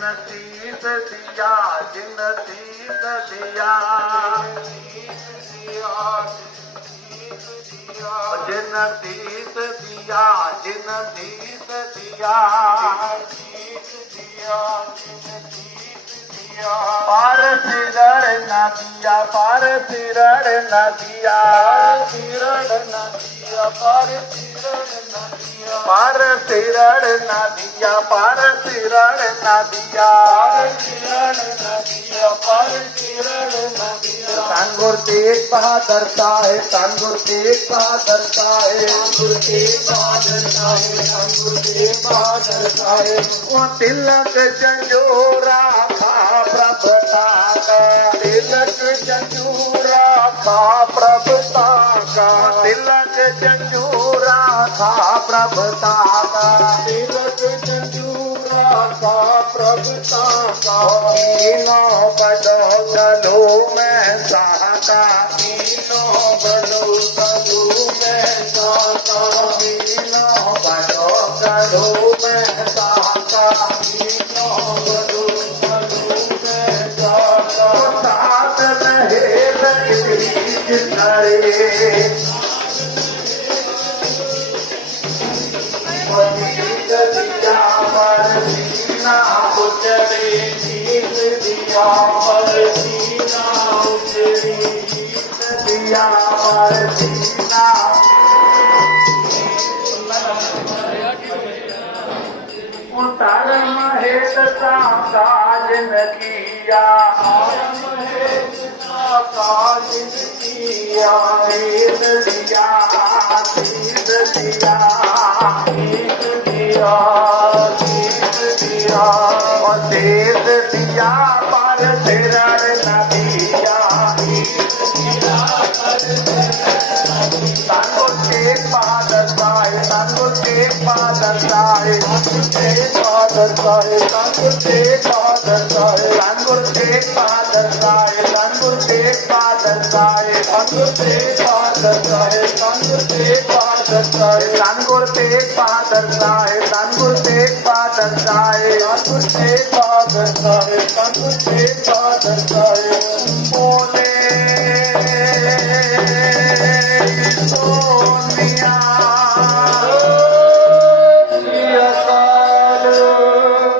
नतीश नीश थिया थिया नीश थिया जिनतीश थिया जिनदीश थिया जी नतीश थिया पार फिर नदिया। पार फिर नदिया नदिय पार तिरण नदिया पार तिरण नदिया। कानगुर तेग बहादुर साहे कानगुर तेग बहादुर साहे वो तिलक जंजोरा खा प्रभता तिलक जंजोरा खा प्रभता का तिलक जंजोरा का प्रभता का तिलक चंदूरा का प्रभता का तीनों बड़ो गलो में साका तीनों बड़ो गलो में साका तीनों बड़ो गलो में साका तीनों बड़ो गलो में साका साथ महेश इतनी चले उताल न दिया थिया थिया संस्कृते पादताय संस्कृते पादताय संस्कृते पादताय संस्कृते पादताय संस्कृते पादताय संस्कृते पादताय संस्कृते पादताय संस्कृते पादताय संस्कृते पादताय संस्कृते पादताय संस्कृते पादताय